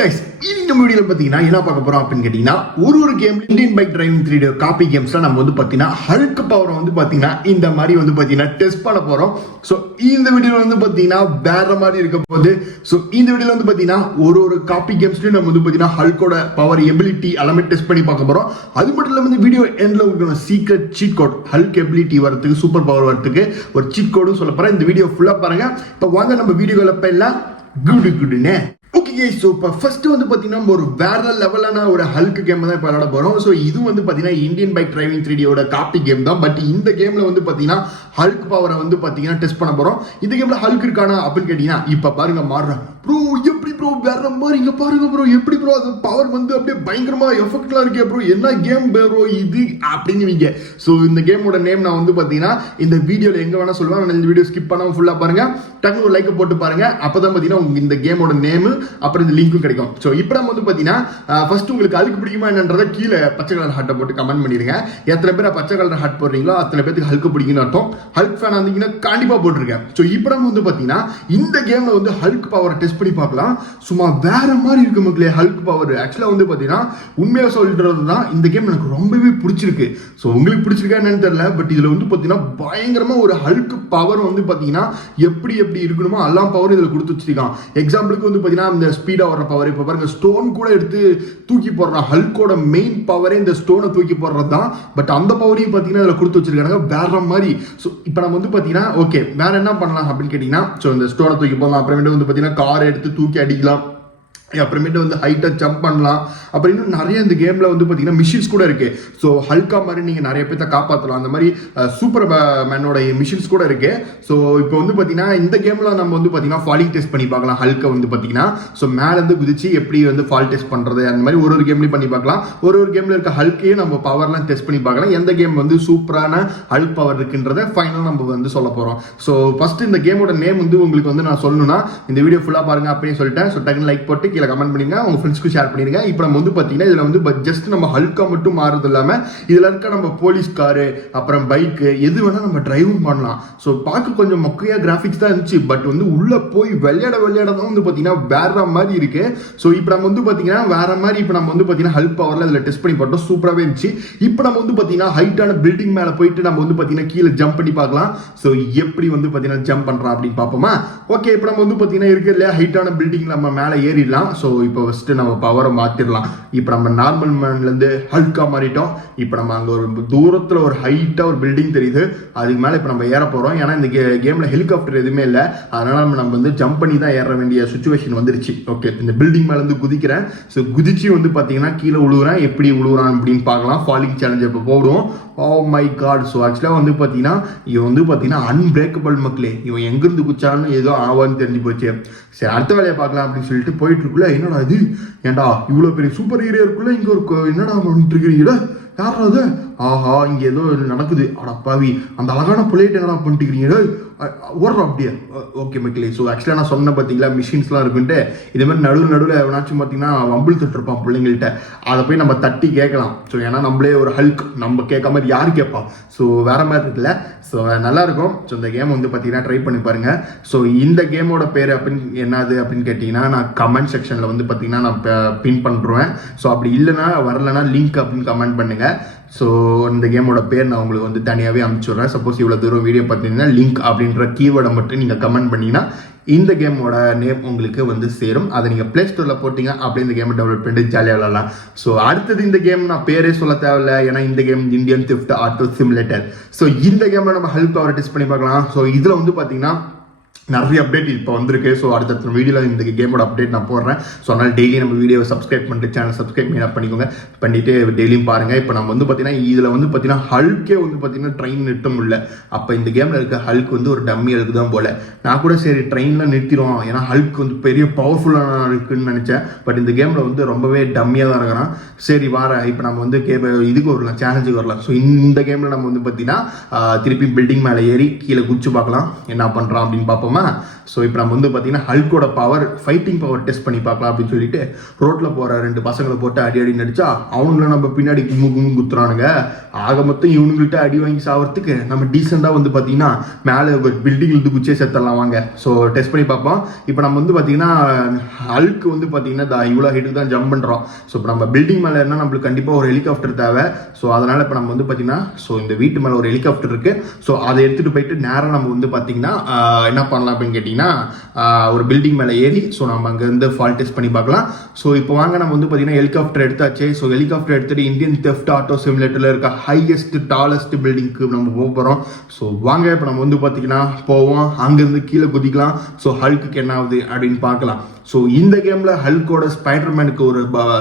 Guys இந்த வீடியோல பாத்தீங்கன்னா என்ன பார்க்க போறோம் அப்படின்னு கேட்டீங்கன்னா ஒரு game Indian bike driving 3D copy கேம்ஸ்ல நம்ம வந்து பாத்தீங்கன்னா ஹல்க் பவரை வந்து பாத்தீங்கன்னா இந்த மாதிரி வந்து பாத்தீங்கன்னா டெஸ்ட் பண்ண போறோம். ஸோ இந்த வீடியோல வந்து பாத்தீங்கன்னா வேற மாதிரி இருக்க போகுது. ஸோ இந்த வீடியோல வந்து பாத்தீங்கன்னா ஒரு காப்பி கேம்ஸ்லயும் நம்ம வந்து பாத்தீங்கன்னா ஹல்கோட பவர் எபிலிட்டி எல்லாமே டெஸ்ட் பண்ணி பார்க்க போறோம். அது மட்டும் இல்லாம இந்த வீடியோ எண்ட்ல உங்களுக்கு secret cheat code Hulk ability வரதுக்கு சூப்பர் பவர் வரதுக்கு ஒரு சீட் கோடும் சொல்ல போறேன். இந்த வீடியோ ஃபுல்லா பாருங்க. இப்போ வாங்க நம்ம வீடியோல போயிடலாம். குடுனே ஓகே. ஸோ இப்போ ஃபர்ஸ்ட் வந்து பார்த்தீங்கன்னா ஒரு வேற லெவலான ஒரு ஹல்க் கேம் தான் இப்போ விளையாட போகிறோம். ஸோ இது வந்து பார்த்தீங்கன்னா இந்தியன் பைக் டிரைவிங் 3Dயோட காப்பி கேம் தான். பட் இந்த கேமில் வந்து பார்த்தீங்கன்னா ஹல்க் பவரை வந்து பார்த்தீங்கன்னா டெஸ்ட் பண்ண போகிறோம். இந்த கேமில் ஹல்க் இருக்கானா அப்படின்னு கேட்டிங்கன்னா இப்போ பாருங்க மாறுறேன் ப்ரோ. எப்படி ப்ரோ வேற மாதிரி இங்கே பாருங்க ப்ரோ. எப்படி ப்ரோ அது பவர் வந்து அப்படியே பயங்கரமா எஃபெக்ட்லாம் இருக்கே ப்ரோ. என்ன கேம் ப்ரோ இது அப்படிங்குவீங்க. ஸோ இந்த கேமோட நேம் நான் வந்து பார்த்தீங்கன்னா இந்த வீடியோவில் எங்கே வேணா சொல்லுவேன். இந்த வீடியோ ஸ்கிப் பண்ணாமல் ஃபுல்லாக பாருங்க. டக்குனு ஒரு லைக் போட்டு பாருங்க. அப்போ தான் பார்த்தீங்கன்னா உங்களுக்கு இந்த கேமோட நேமு அப்புறம் இந்த லிங்க்கும் கிடைக்கும். ஸோ இப்போ நம்ம வந்து பார்த்தீங்கன்னா ஃபர்ஸ்ட் உங்களுக்கு ஹல்க் பிடிக்குமா என்னன்றதை கீழே பச்சை கலர் ஹார்ட்டை போட்டு கமெண்ட் பண்ணிடுங்க. எத்தனை பேர் பச்சை கலர் ஹார்ட் போடுறீங்களோ அத்தனை பேருக்கு ஹல்க் பிடிக்குன்னு அர்த்தம். ஹல்க் ஃபேன் வந்தீங்கன்னா கண்டிப்பாக போட்டிருக்கேன். ஸோ இப்போ நம்ம வந்து பார்த்தீங்கன்னா இந்த கேம்ல வந்து ஹல்க் பவரை டெஸ்ட் பண்ணி பார்க்கலாம். சும்மா வேற மாதிரி இருக்கு மக்களே ஹல்க் பவர். ஆக்சுவலாக வந்து பார்த்தீங்கன்னா உண்மையாக சொல்றது தான் இந்த கேம் எனக்கு ரொம்பவே பிடிச்சிருக்கு. ஸோ உங்களுக்கு பிடிச்சிருக்கா என்னன்னு தெரியல. பட் இதில் வந்து பார்த்தீங்கன்னா பயங்கரமாக ஒரு ஹல்க் பவர் வந்து பார்த்தீங்கன்னா எப்படி இருக்கணுமோ எல்லா பவரும் இதில் கொடுத்து வச்சிருக்கான். எக்ஸாம்பிளுக்கு வந்து பார்த்தீங்கன்னா இந்த ஸ்பீடாக வர பவர். இப்போ பாருங்க ஸ்டோன் கூட எடுத்து தூக்கி போடுறான். ஹல்கோட மெயின் பவரே இந்த ஸ்டோனை தூக்கி போடுறது தான். பட் அந்த பவரையும் பார்த்தீங்கன்னா இதில் கொடுத்து வச்சிருக்காங்க வேற மாதிரி. ஸோ இப்போ நம்ம வந்து பார்த்தீங்கன்னா ஓகே வேற என்ன பண்ணலாம் அப்படின்னு கேட்டிங்கன்னா ஸோ இந்த ஸ்டோனை தூக்கி போடலாம். அப்புறமேட்டு வந்து பார்த்தீங்கன்னா காரை எடுத்து தூக்கி அடிக்கலாம். அப்புறமேட்டு வந்து ஹைட்டா ஜம்ப் பண்ணலாம். அப்புறம் இன்னும் நிறைய இந்த கேம்ல வந்து பார்த்தீங்கன்னா மிஷின்ஸ் கூட இருக்கு. ஸோ ஹல்கா மாதிரி நீங்க நிறைய பேர்த்த காப்பாற்றலாம். அந்த மாதிரி சூப்பர் மேனோட மிஷின்ஸ் கூட இருக்கு. ஸோ இப்போ வந்து பார்த்தீங்கன்னா இந்த கேம்ல நம்ம வந்து பார்த்தீங்கன்னா ஃபாலிங் டெஸ்ட் பண்ணி பார்க்கலாம். ஹல்கை வந்து பார்த்தீங்கன்னா ஸோ மேலேருந்து குதிச்சு எப்படி வந்து ஃபால் டெஸ்ட் பண்றது அந்த மாதிரி ஒரு கேம்லையும் பண்ணி பார்க்கலாம். ஒரு கேம்ல இருக்க ஹல்கையும் நம்ம பவர்லாம் டெஸ்ட் பண்ணி பார்க்கலாம். எந்த கேம் வந்து சூப்பரான ஹல்க் பவர் இருக்குன்றத ஃபைனலாக நம்ம வந்து சொல்ல போறோம். ஸோ ஃபர்ஸ்ட் இந்த கேமோட நேம் வந்து உங்களுக்கு வந்து நான் சொல்லணும்னா இந்த வீடியோ ஃபுல்லா பாருங்க அப்படின்னு சொல்லிட்டேன். ஸோ டக்குன்னு லைக் போட்டு கீழே கமெண்ட் பண்ணுங்க. உங்க ஃப்ரெண்ட்ஸ்க்கு ஷேர் பண்ணிருங்க. இப்போ நம்ம வந்து பாத்தீங்கன்னா இதுல வந்து ஜஸ்ட் நம்ம ஹல்கா மட்டும் மாறுறது இல்லாம இதுல இருக்க நம்ம போலீஸ் காரு அப்புறம் பைக் எது வேணா நம்ம டிரைவும் பண்ணலாம். ஸோ பார்க்க கொஞ்சம் மொக்கையா கிராஃபிக்ஸ் தான் இருந்துச்சு. பட் வந்து உள்ள போய் விளையாட தான் வந்து பாத்தீங்கன்னா வேற மாதிரி இருக்கு. ஸோ இப்போ நம்ம வந்து பாத்தீங்கன்னா வேற மாதிரி இப்போ நம்ம வந்து பாத்தீங்கன்னா ஹல்க் பவர்ல இதுல டெஸ்ட் பண்ணி பார்த்தோம். சூப்பராகவே இருந்துச்சு. இப்போ நம்ம வந்து பாத்தீங்கன்னா ஹைட்டான பில்டிங் மேல போயிட்டு நம்ம வந்து பாத்தீங்கன்னா கீழே ஜம்ப் பண்ணி பார்க்கலாம். ஸோ எப்படி வந்து பாத்தீங்கன்னா ஜம்ப் பண்றோம் அப்படின்னு பார்ப்போமா. ஓகே இப்போ நம்ம வந்து பாத்தீங்கன்னா இருக்கு இல்லையா ஹைட்டான பில்டிங் நம்ம மேல ஏறிடலாம். ஸோ இப்போ ஃபர்ஸ்ட் நம்ம பவரை மாத்திரலாம். இப்போ நம்ம நார்மல் மேன்ல இருந்து ஹல்கா மாறிட்டோம். இப்போ நம்ம அங்க ஒரு தூரத்துல ஒரு ஹைட்டா ஒரு பில்டிங் தெரியுது. அதுக்கு மேல இப்போ நம்ம ஏற போறோம். ஏன்னா இந்த கேம்ல ஹெலிகாப்டர் எதுவுமே இல்லை. அதனால நம்ம வந்து ஜம்ப் பண்ணி தான் ஏற வேண்டிய சுச்சுவேஷன் வந்துருச்சு. ஓகே இந்த பில்டிங் மேல இருந்து குதிக்கிறேன். ஸோ குதிச்சு வந்து பாத்தீங்கன்னா கீழே விழுவுறேன். எப்படி விழுவுறான் அப்படின்னு பார்க்கலாம். ஃபாலிங் சேலஞ்ச் இப்போ போடுவோம். Oh my God. ஸோ ஆக்சுவலாக வந்து பார்த்தீங்கன்னா இவன் வந்து பார்த்தீங்கன்னா அன்பிரேக்கபிள் மக்களே. இவன் எங்கிருந்து குச்சான்னு ஏதோ ஆவான்னு தெரிஞ்சு போச்சு. சரி அடுத்த வேலையை பார்க்கலாம் அப்படின்னு சொல்லிட்டு போயிட்டு இருக்குள்ள என்னடா இது ஏன்டா இவ்வளோ பெரிய சூப்பர் ஹீரோ இருக்குள்ள இங்கே ஒரு என்னடா பண்ணிட்டு இருக்கிறீங்களா யாரா அது ஆஹா இங்க ஏதோ நடக்குது. அட பாவி அந்த அழகான பிளேட் என்னடா பண்ணிட்டுக்கிறீங்க ஓடுறோம் அப்படியே. ஓகே மக்களே. ஸோ ஆக்சுவலாக நான் சொன்ன பார்த்தீங்களா மிஷின்ஸ்லாம் இருக்குன்ட்டு இதே மாதிரி நடுவில் எவனாச்சும் பார்த்தீங்கன்னா வம்பிள் தட்டுருப்பான் பிள்ளைங்கள்ட்ட. அதை போய் நம்ம தட்டி கேட்கலாம். ஸோ ஏன்னா நம்மளே ஒரு ஹல்க் நம்ம கேட்க மாதிரி யார் கேட்பா. ஸோ வேற மாதிரி இருக்குல்ல. ஸோ நல்லா இருக்கும். ஸோ இந்த கேம் வந்து பார்த்தீங்கன்னா ட்ரை பண்ணி பாருங்க. ஸோ இந்த கேமோட பேர் அப்படின்னு என்னது அப்படின்னு கேட்டிங்கன்னா நான் கமெண்ட் செக்ஷனில் வந்து பார்த்தீங்கன்னா நான் பின் பண்ணுறேன். ஸோ அப்படி இல்லைன்னா வரலன்னா லிங்க் அப்படின்னு கமெண்ட் பண்ணுங்க. ஸோ இந்த கேமோட பேர் நான் உங்களுக்கு வந்து தனியாகவே அனுப்பிச்சுடுறேன். சப்போஸ் இவ்வளோ தூரம் வீடியோ பார்த்தீங்கன்னா லிங்க் அப்படின்ற கீவேர்டை மட்டும் நீங்கள் கமெண்ட் பண்ணிங்கன்னா இந்த கேமோட நேம் உங்களுக்கு வந்து சேரும். அதை நீங்கள் பிளே ஸ்டோரில் போட்டிங்க அப்படி இந்த கேமை டெவலப் பண்ணிட்டு ஜாலியாக விளாடலாம். ஸோ அடுத்தது இந்த கேம் நான் பேரே சொல்ல தேவையில்லை. ஏன்னா இந்த game Indian theft auto simulator. So இந்த கேமில் நம்ம ஹல்க் பவர் டெஸ்ட் பண்ணி பார்க்கலாம். ஸோ இதில் வந்து பார்த்தீங்கன்னா நிறைய அப்டேட் இப்போ வந்திருக்கு. ஸோ அடுத்த வீடியோவில் இந்த கேமோட அப்டேட் நான் போடுறேன். ஸோ அதனால் டெய்லி நம்ம வீடியோவை சப்ஸ்கிரைப் பண்ணிட்டு சேனல் சப்ஸ்கிரைப் பண்ணிக்கோங்க. பண்ணிட்டு டெய்லியும் பாருங்கள். இப்போ நம்ம வந்து பார்த்தீங்கன்னா இதில் வந்து பார்த்தீங்கன்னா ஹல்கே வந்து பார்த்தீங்கன்னா ட்ரெயின் நிறுத்த முடியல. அப்போ இந்த கேமில் இருக்க ஹல்க் வந்து ஒரு டம்மி ஹல்க் தான் போல. நான் கூட சரி ட்ரெயினில் நிறுத்திடுவோம் ஏன்னா ஹல்க் வந்து பெரிய பவர்ஃபுல்லான இருக்குன்னு நினச்சேன். பட் இந்த கேமில் வந்து ரொம்பவே டம்மியாக தான் இருக்கிறான். சரி வார இப்போ நம்ம வந்து இதுக்கு வரலாம் சேலஞ்சுக்கு வரலாம். ஸோ இந்த கேமில் நம்ம வந்து பார்த்தீங்கன்னா திருப்பி பில்டிங் மேலே ஏறி கீழே குச்சி பார்க்கலாம் என்ன பண்ணுறான் அப்படின்னு பார்ப்போம். ஸோ இப்போ நம்ம வந்து பார்த்தீங்கன்னா ஹல்கோட பவர் ஃபைட்டிங் பவர் டெஸ்ட் பண்ணி பார்க்கலாம் அப்படின்னு சொல்லிட்டு ரோட்டில் போகிற 2 பசங்களை போட்டு அடி நடிச்சா அவனுங்களை நம்ம பின்னாடி கும்மு குத்துறானுங்க. ஆக மொத்தம் இவனுங்கள்ட்ட அடி வாங்கி சாவறதுக்கு நம்ம டீசெண்டாக வந்து பார்த்தீங்கன்னா மேலே பில்டிங்லேருந்து குச்சியே செத்துடலாம் வாங்க. ஸோ டெஸ்ட் பண்ணி பார்ப்போம். இப்போ நம்ம வந்து பார்த்தீங்கன்னா ஹல்க் வந்து பார்த்தீங்கன்னா இவ்வளோ ஹைட்டுக்கு தான் ஜம்ப் பண்ணுறோம். ஸோ இப்போ நம்ம பில்டிங் மேலே இருந்தால் நம்மளுக்கு கண்டிப்பாக ஒரு ஹெலிகாப்டர் தேவை. ஸோ அதனால் இப்போ நம்ம வந்து பார்த்தீங்கன்னா ஸோ இந்த வீட்டு மேலே ஒரு ஹெலிகாப்டர் இருக்குது. ஸோ அதை எடுத்துகிட்டு போயிட்டு நேராக நம்ம வந்து பார்த்தீங்கன்னா என்ன பண்ணலாம் அப்படின்னு கேட்டிங்கன்னா ஒரு பில்டிங் மேலே ஏறி ஸோ நம்ம அங்கேருந்து ஃபால் டெஸ்ட் பண்ணி பார்க்கலாம். ஸோ இப்போ வாங்க நம்ம வந்து பார்த்தீங்கன்னா ஹெலிகாப்டர் எடுத்தாச்சு. ஸோ ஹெலிகாப்டர் எடுத்துகிட்டு இந்தியன் தெஃப்ட் ஆட்டோ சிமுலேட்டரில் இருக்க ஹையஸ்ட் டாலஸ்ட் பில்டிங்க்கு நம்ம போக போகிறோம். ஸோ வாங்க இப்போ நம்ம வந்து பார்த்தீங்கன்னா போவோம், அங்கேருந்து கீழே குதிக்கலாம். ஸோ ஹல்க்கு என்ன ஆகுது அப்படின்னு பார்க்கலாம். ஸோ இந்த கேமில் ஹல்கோட ஸ்பைடர்மேனுக்கு ஒரு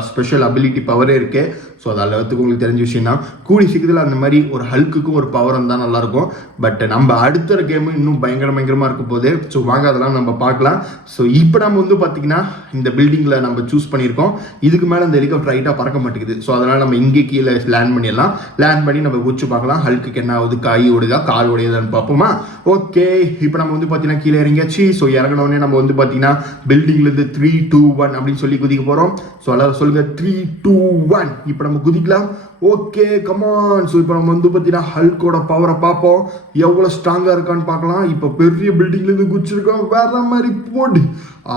ஸ்பெஷல் அபிலிட்டி பவரே இருக்கு. ஸோ அது அளவுக்கு உங்களுக்கு தெரிஞ்ச விஷயம் தான். கூடி சீக்கிரத்தில் அந்த மாதிரி ஒரு ஹல்க்குக்கும் ஒரு பவர் இருந்தால் நல்லாயிருக்கும். பட் நம்ம அடுத்த கேமு இன்னும் பயங்கரமாக இருக்க போகுது. ஸோ வாங்க அதெல்லாம் நம்ம பார்க்கலாம். ஸோ இப்போ நம்ம வந்து பார்த்தீங்கன்னா இந்த பில்டிங்கில் நம்ம சூஸ் பண்ணியிருக்கோம். இதுக்கு மேலே இந்த ஹெலிகாப்டர் ரைட்டாக பறக்க மாட்டேங்குது. ஸோ அதனால் நம்ம இங்கே கீழே லேண்ட் பண்ணிடலாம். லேண்ட் பண்ணி நம்ம குச்சி பார்க்கலாம் ஹல்க்கு என்ன ஆகுது, காய் ஓடுதா கால் ஓடையதான்னு பார்ப்போமா. ஓகே, இப்போ நம்ம வந்து பார்த்தீங்கன்னா கீழே இறங்கியாச்சு. ஸோ இறங்கினோடனே நம்ம வந்து பார்த்தீங்கன்னா பில்டிங்ல 3, 2, 1 அப்படின்னு சொல்லி குதிக்க போறோம். ஸோ அதாவது சொல்லுங்க 3, 2, 1. இப்போ நம்ம குதிக்கலாம். Okay come on. ஸோ இப்போ நம்ம வந்து பார்த்தீங்கன்னா ஹல்கோட பவரை பார்ப்போம், எவ்வளோ ஸ்ட்ராங்காக இருக்கான்னு பார்க்கலாம். இப்போ பெரிய பில்டிங்ல இருந்து குதிச்சிருக்கோம், வேற மாதிரி போடு.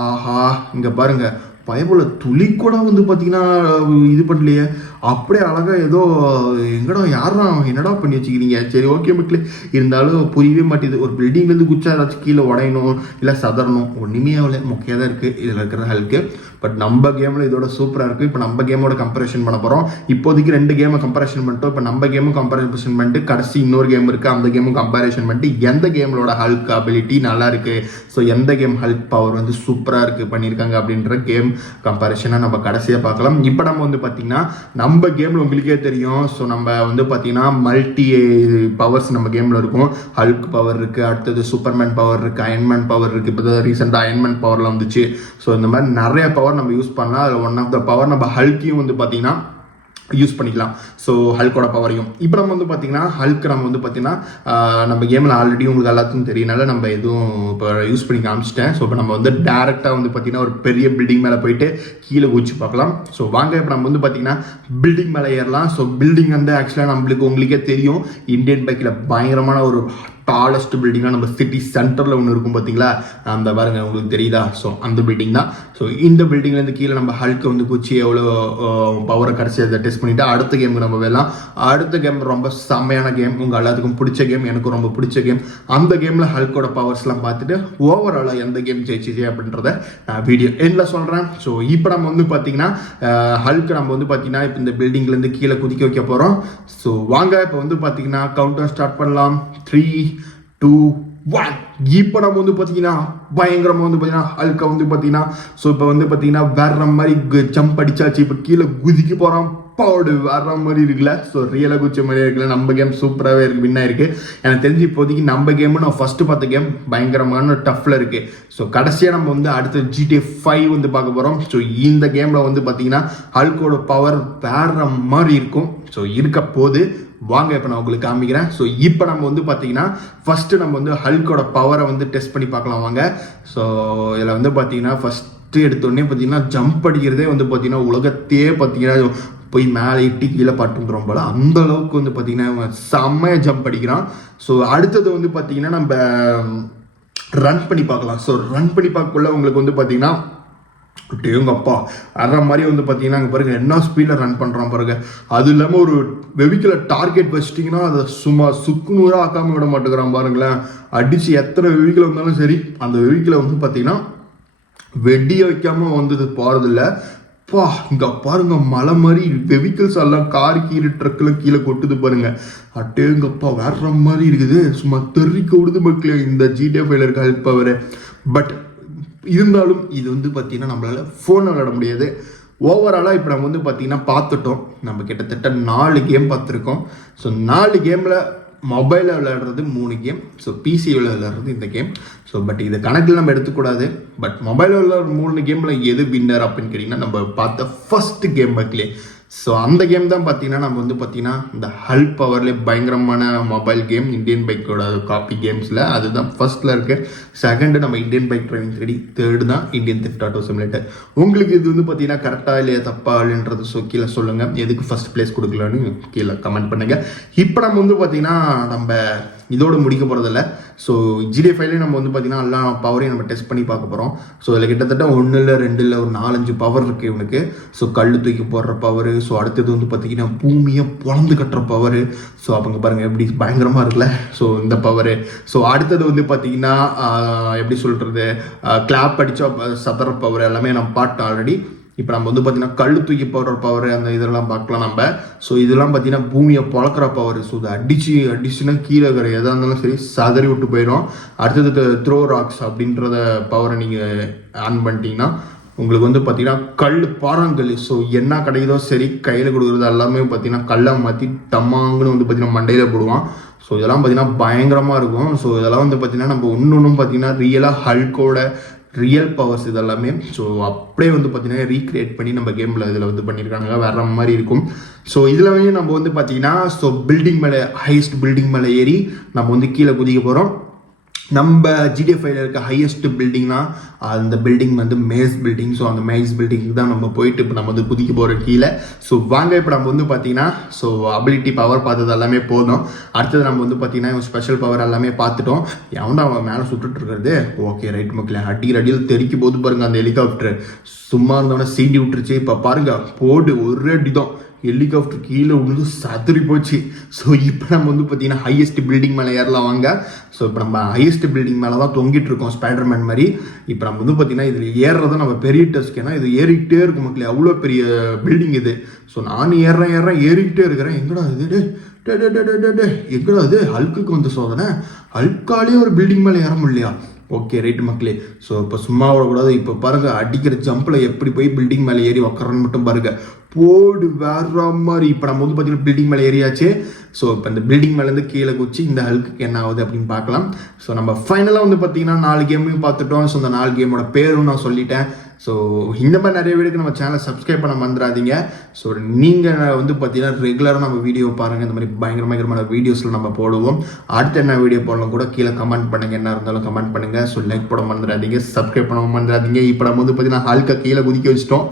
ஆஹா, இங்க பாருங்க பயபோல துளி கூட வந்து பார்த்தீங்கன்னா இது பண்ணலையே, அப்படியே அழகா ஏதோ எங்கடா யாரா என்னடா பண்ணி வச்சுக்கிறீங்க. சரி ஓகே மக்களே, இருந்தாலும் புரியவே மாட்டேது. ஒரு பில்டிங்லேருந்து குச்சா ஏதாச்சும் கீழே உடையணும் இல்லை சதறணும், ஒன்றுமே அவ்வளோ மொக்கையாக தான் இருக்குது இதில் இருக்கிற ஹல்க்கு. பட் நம்ம கேமில் இதோட சூப்பராக இருக்குது. இப்போ நம்ம கேமோட கம்பேரிஷன் பண்ண போகிறோம். இப்போதைக்கு 2 கேமை கம்பேரிஷன் பண்ணிட்டோம். இப்போ நம்ம கேமும் கம்பேரிஷன் பண்ணிட்டு கடைசி இன்னொரு கேம் இருக்குது, அந்த கேமும் கம்பேரிஷன் பண்ணிட்டு எந்த கேமோட ஹல்க் அபிலிட்டி நல்லா இருக்குது, ஸோ எந்த கேம் ஹல்க் பவர் வந்து சூப்பராக இருக்குது பண்ணியிருக்காங்க அப்படின்ற கேம் கம்பேரிஷனாக நம்ம கடைசியாக பார்க்கலாம். இப்போ நம்ம வந்து பார்த்தீங்கன்னா நம்ம கேமில் உங்களுக்கே தெரியும். ஸோ நம்ம வந்து பார்த்தீங்கன்னா மல்டி பவர்ஸ் நம்ம கேமில் இருக்கும். ஹல்க் பவர் இருக்குது, அடுத்தது சூப்பர்மேன் பவர் இருக்குது, அயன்மேன் பவர் இருக்குது. இப்போ தான் ரீசெண்டாக அயன்மேன் பவர்லாம் வந்துச்சு. ஸோ இந்த மாதிரி நிறைய பவர் நம்ம யூஸ் பண்ணலாம். அதில் ஒன் ஆஃப் த பவர் நம்ம ஹல்கையும் வந்து பார்த்தீங்கன்னா யூஸ் பண்ணிக்கலாம். ஸோ ஹல்கோட பவரையும் இப்போ நம்ம வந்து பார்த்தீங்கன்னா ஹல்க் நம்ம வந்து பார்த்தீங்கன்னா நம்ம கேமில் ஆல்ரெடி உங்களுக்கு எல்லாத்துக்கும் தெரியனால நம்ம எதுவும் இப்போ யூஸ் பண்ணி காமிச்சிட்டேன். ஸோ இப்போ நம்ம வந்து டேரெக்டாக வந்து பார்த்தீங்கன்னா ஒரு பெரிய பில்டிங் மேலே போயிட்டு கீழே குதிச்சு பார்க்கலாம். ஸோ வாங்க இப்போ நம்ம வந்து பார்த்தீங்கன்னா பில்டிங் மேலே ஏறலாம். ஸோ பில்டிங் வந்து ஆக்சுவலாக நம்மளுக்கு உங்களுக்கே தெரியும், இந்தியன் பைக்கில் பயங்கரமான ஒரு டாலஸ்ட் பில்டிங்காக நம்ம சிட்டி சென்டரில் ஒன்று இருக்கும் பார்த்தீங்களா, அந்த பாருங்க உங்களுக்கு தெரியுதா. ஸோ அந்த பில்டிங் தான். ஸோ இந்த பில்டிங்லேருந்து கீழே நம்ம ஹல்க்கை வந்து குச்சி எவ்வளோ பவரை கடைசி அதை டெஸ்ட் பண்ணிவிட்டு அடுத்த கேமுக்கு நம்ம வரலாம். அடுத்த கேம் ரொம்ப செம்மையான கேம், உங்கள் எல்லாத்துக்கும் பிடிச்ச கேம், எனக்கு ரொம்ப பிடிச்ச கேம். அந்த கேமில் ஹல்கோட பவர்ஸ்லாம் பார்த்துட்டு ஓவராலாக எந்த கேம் ஜெயிச்சிச்சு அப்படின்றத நான் வீடியோ எண்டில் சொல்கிறேன். ஸோ இப்போ நம்ம வந்து பார்த்தீங்கன்னா ஹல்க்கு நம்ம வந்து பார்த்தீங்கன்னா இப்போ இந்த பில்டிங்லேருந்து கீழே குதிக்க வைக்க போகிறோம். ஸோ வாங்க இப்போ வந்து பார்த்தீங்கன்னா கவுண்டர் ஸ்டார்ட் பண்ணலாம். 3, 2, 1. இப்போ நம்ம வந்து பார்த்தீங்கன்னா பயங்கரமாக வந்து பார்த்தீங்கன்னா ஹல்கை வந்து பார்த்தீங்கன்னா ஸோ இப்போ வந்து பார்த்தீங்கன்னா வேற மாதிரி ஜம்ப் அடிச்சாச்சு. இப்போ கீழே குதிக்க போகிறோம். பாடு வேற மாதிரி இருக்குல்ல. ஸோ ரியலாக குச்ச மாதிரியே இருக்குல்ல. நம்ம கேம் சூப்பராகவே இருக்குது, வின் ஆயிருக்கு. எனக்கு தெரிஞ்சு இப்போதைக்கு நம்ம கேமு நான் ஃபர்ஸ்ட் பார்த்த கேம் பயங்கரமான டஃப்ல இருக்கு. ஸோ கடைசியாக நம்ம வந்து அடுத்த GTA 5 வந்து பார்க்க போகிறோம். ஸோ இந்த கேமில் வந்து பார்த்தீங்கன்னா ஹல்கோட பவர் வேற மாதிரி இருக்கும். ஸோ இருக்க போது வாங்க இப்போ நான் உங்களுக்கு காமிக்கிறேன். ஸோ இப்போ நம்ம வந்து பார்த்தீங்கன்னா ஃபர்ஸ்ட் நம்ம வந்து ஹல்கோட பவரை வந்து டெஸ்ட் பண்ணி பார்க்கலாம் வாங்க. ஸோ இதில் வந்து பார்த்தீங்கன்னா ஃபர்ஸ்ட் எடுத்தோடனே பார்த்தீங்கன்னா ஜம்ப் அடிக்கிறதே வந்து பார்த்தீங்கன்னா உலகத்தையே பார்த்தீங்கன்னா போய் மேலே இட்டு கீழே பாட்டுங்கிறோம் போல அந்த அளவுக்கு வந்து பார்த்தீங்கன்னா செம்மையாக ஜம்ப் அடிக்கிறான். ஸோ அடுத்தது வந்து பார்த்தீங்கன்னா நம்ம ரன் பண்ணி பார்க்கலாம். ஸோ ரன் பண்ணி பார்க்கக்குள்ள உங்களுக்கு வந்து பார்த்தீங்கன்னா எங்கப்பா வர்ற மாதிரி வந்து பார்த்தீங்கன்னா அங்கே பாருங்க என்ன ஸ்பீடில் ரன் பண்ணுறான் பாருங்க. அது இல்லாமல் ஒரு வெஹிக்கிளை டார்கெட் வச்சிட்டிங்கன்னா அதை சும்மா சுக்குநூறாக ஆக்காமல் விட மாட்டேங்கிறான் பாருங்களேன். அடித்து எத்தனை வெஹிக்கிள் வந்தாலும் சரி அந்த வெஹிக்கிளை வந்து பார்த்தீங்கன்னா வெடிய வைக்காமல் வந்து போகிறதில்ல. பா இங்க பாருங்க மலை மாதிரி வெஹிக்கிள்ஸ் எல்லாம் கார் கீழே ட்ரக்லாம் கீழே கொட்டுது பாருங்க. அட்டேங்கப்பா வேற மாதிரி இருக்குது, சும்மா தெறிக்க விடுது மக்களே இந்த GTA 5 இருக்க ஹெல்ப் பவர். பட் இருந்தாலும் இது வந்து பார்த்தீங்கன்னா நம்மளால ஃபோனில் விளையாட முடியாது. ஓவராலாக இப்போ நம்ம வந்து பார்த்தீங்கன்னா பார்த்துட்டோம், நம்ம கிட்டத்தட்ட 4 கேம் பார்த்துருக்கோம். ஸோ 4 கேமில் மொபைலில் விளையாடுறது 3 கேம், ஸோ பிசியில் விளையாடுறது இந்த கேம். ஸோ பட் இது கணக்கில் நம்ம எடுத்துக்கூடாது. பட் மொபைலில் விளையாடுற 3 கேமில் எது வின்னர் அப்படின்னு கேட்டிங்கன்னா நம்ம பார்த்த ஃபர்ஸ்ட் கேம் மக்களே. ஸோ அந்த கேம் தான் பார்த்தீங்கன்னா நம்ம வந்து பார்த்தீங்கன்னா இந்த ஹல்க் பவர்லேயே பயங்கரமான மொபைல் கேம் இந்தியன் பைக்கோட காப்பி கேம்ஸில் அதுதான் ஃபர்ஸ்ட்டில் இருக்குது. செகண்டு நம்ம Indian bike driving 3D, third தான் இந்தியன் தெஃப்ட் ஆட்டோ சிமுலேட்டர். உங்களுக்கு இது வந்து பார்த்தீங்கன்னா கரெக்டாக இல்லையா தப்பா இல்லைன்றது கீழே சொல்லுங்கள். எதுக்கு ஃபர்ஸ்ட் பிளேஸ் கொடுக்கலன்னு கீழே கமெண்ட் பண்ணுங்கள். இப்போ நம்ம வந்து பார்த்தீங்கன்னா நம்ம இதோடு முடிக்க போகிறதில்ல. ஸோ GTA 5 நம்ம வந்து பார்த்தீங்கன்னா எல்லா பவரையும் நம்ம டெஸ்ட் பண்ணி பார்க்க போகிறோம். ஸோ இதில் கிட்டத்தட்ட 1 இல்லை 2 இல்லை ஒரு 4-5 பவர் இருக்குது இவனுக்கு. ஸோ கல் தூக்கி போடுற பவர், ஸோ அடுத்தது வந்து பார்த்தீங்கன்னா பூமியை பொழந்து கட்டுற பவர். ஸோ அவங்க பாருங்கள் எப்படி பயங்கரமாக இருக்குல்ல. ஸோ இந்த பவர். ஸோ அடுத்தது வந்து பார்த்தீங்கன்னா எப்படி சொல்கிறது, கிளாப் அடித்தா சதற பவர் எல்லாமே நம்ம பாட்டு ஆல்ரெடி. இப்போ நம்ம வந்து பார்த்தீங்கன்னா கல் தூக்கி போடுற பவர் அந்த இதெல்லாம் பார்க்கலாம் நம்ம. ஸோ இதெல்லாம் பார்த்தீங்கன்னா பூமியை பொழக்கிற பவர். ஸோ இது அடிச்சுன்னா கீழே இருக்கிற எதாக இருந்தாலும் சரி சதறி விட்டு போயிடும். அடுத்தது த்ரோ ராக்ஸ் அப்படின்றத பவரை நீங்கள் ஆன் பண்ணிட்டீங்கன்னா உங்களுக்கு வந்து பார்த்தீங்கன்னா கல் பாறாங்கல். ஸோ என்ன கிடைக்குதோ சரி கையில் கொடுக்குறது எல்லாமே பார்த்தீங்கன்னா கல்லை மாற்றி டம்மாங்கன்னு வந்து பார்த்தீங்கன்னா மண்டையில் போடுவான். ஸோ இதெல்லாம் பார்த்தீங்கன்னா பயங்கரமாக இருக்கும். ஸோ இதெல்லாம் வந்து பார்த்தீங்கன்னா நம்ம ஒன்றும் பார்த்தீங்கன்னா ரியலாக ஹல்கோட ரியல் பவர்ஸ் இதெல்லாமே. ஸோ அப்படியே வந்து பார்த்தீங்கன்னா ரீக்ரியேட் பண்ணி நம்ம கேமில் இதில் வந்து பண்ணியிருக்காங்க, வேற மாதிரி இருக்கும். ஸோ இதில் வந்து நம்ம வந்து பார்த்தீங்கன்னா பில்டிங் மேலே ஹையஸ்ட் பில்டிங் மேலே ஏறி நம்ம வந்து கீழே குதிக்க போகிறோம். நம்ம GTA 5 இருக்க ஹையஸ்ட் பில்டிங்னா அந்த பில்டிங் வந்து மேஸ் பில்டிங். ஸோ அந்த மேஸ் பில்டிங்க்கு தான் நம்ம போயிட்டு இப்போ நம்ம வந்து குதிக்க போகிறோம் கீழே. ஸோ வாங்க இப்போ நம்ம வந்து பார்த்தீங்கன்னா அபிலிட்டி பவர் பார்த்தது எல்லாமே போதும். அடுத்தது நம்ம வந்து பார்த்தீங்கன்னா ஸ்பெஷல் பவர் எல்லாமே பார்த்துட்டோம். எவன்டா அவன் மேலே சுட்டுட்டு இருக்கிறது. ஓகே ரைட் மக்களே, அடியில் தெரிக்கும் போது பாருங்க அந்த ஹெலிகாப்டர் சும்மா இருந்தவொடனே சீண்டி விட்டுருச்சு. இப்போ பாருங்க போடு ஒரு அடி தான் ஹெலிகாப்டர் கீழே விழுந்து சதுரி போச்சு. ஸோ இப்போ நம்ம வந்து பார்த்தீங்கன்னா ஹையஸ்ட் பில்டிங் மேலே ஏறலாம் வாங்க. ஸோ இப்போ நம்ம ஹையஸ்ட் பில்டிங் மேலே தான் தொங்கிட்டு இருக்கோம் ஸ்பைடர்மேன் மாதிரி. இப்போ நம்ம வந்து பார்த்தீங்கன்னா இதில் ஏறுறத நம்ம பெரிய டஸ்க், ஏன்னா இது ஏறிக்கிட்டே இருக்கும் மக்களே, அவ்வளோ பெரிய பில்டிங் இது. ஸோ நானும் ஏறுறேன் ஏறிக்கிட்டே இருக்கிறேன். எங்கடா இது எங்கடா இது ஹல்க்குக்கு வந்து சோதனை, ஹல்காலே ஒரு பில்டிங் மேலே ஏற முடியலையா. ஓகே ரைட்டு மக்களே. ஸோ இப்போ சும்மா விடக்கூடாது. இப்போ பாருங்கள் அடிக்கிற ஜம்பில் எப்படி போய் பில்டிங் மேலே ஏறி உக்காரன்னு மட்டும் பாருங்கள், போடு வேற மாதிரி. இப்போ நம்ம வந்து பார்த்தீங்கன்னா பில்டிங் மேலே ஏறியாச்சு. ஸோ இப்போ இந்த பில்டிங் மேலேருந்து கீழே குச்சி இந்த ஹல்க்கு என்ன ஆகுது அப்படின்னு பார்க்கலாம். ஸோ நம்ம ஃபைனலாக வந்து பார்த்தீங்கன்னா 4 கேமையும் பார்த்துட்டோம். ஸோ இந்த 4 கேமோட பேரும் நான் சொல்லிட்டேன். ஸோ இந்த மாதிரி நிறைய வீடியோக்கு நம்ம சேனலை சப்ஸ்கிரைப் பண்ண மறந்துடாதீங்க. ஸோ நீங்கள் வந்து பார்த்தீங்கன்னா ரெகுலராக நம்ம வீடியோ பாருங்கள். இந்த மாதிரி பயங்கரமான வீடியோஸில் நம்ம போடுவோம். அடுத்து என்ன வீடியோ போடலாம் கூட கீழே கமெண்ட் பண்ணுங்கள், என்ன இருந்தாலும் கமெண்ட் பண்ணுங்கள். ஸோ லைக் போட மறந்துடாதீங்க, சப்ஸ்கிரைப் பண்ண மறந்துடாதீங்க. இப்போ நம்ம வந்து பார்த்தீங்கன்னா ஹல்கை கீழே குதிக்க வச்சிட்டோம்,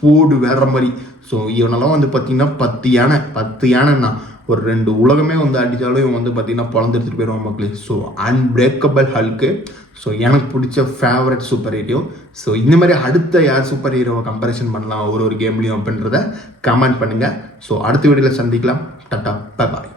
போடு வேற மாதிரி. ஸோ இவனெல்லாம் வந்து பார்த்தீங்கன்னா 10 யானைன்னா ஒரு 2 உலகமே வந்து அடித்தாலும் இவன் வந்து பார்த்தீங்கன்னா பொழந்தெடுத்துட்டு போயிடுவான் மக்களே. So unbreakable Hulk. ஸோ எனக்கு பிடிச்ச ஃபேவரட் சூப்பர் ஹீரோ. ஸோ இந்த மாதிரி அடுத்த யார் சூப்பர் ஹீரோவை கம்பேரிசன் பண்ணலாம் ஒரு கேம்லையும் அப்படின்றத கமெண்ட் பண்ணுங்கள். ஸோ அடுத்த வீடியோவில் சந்திக்கலாம். Tata bye bye.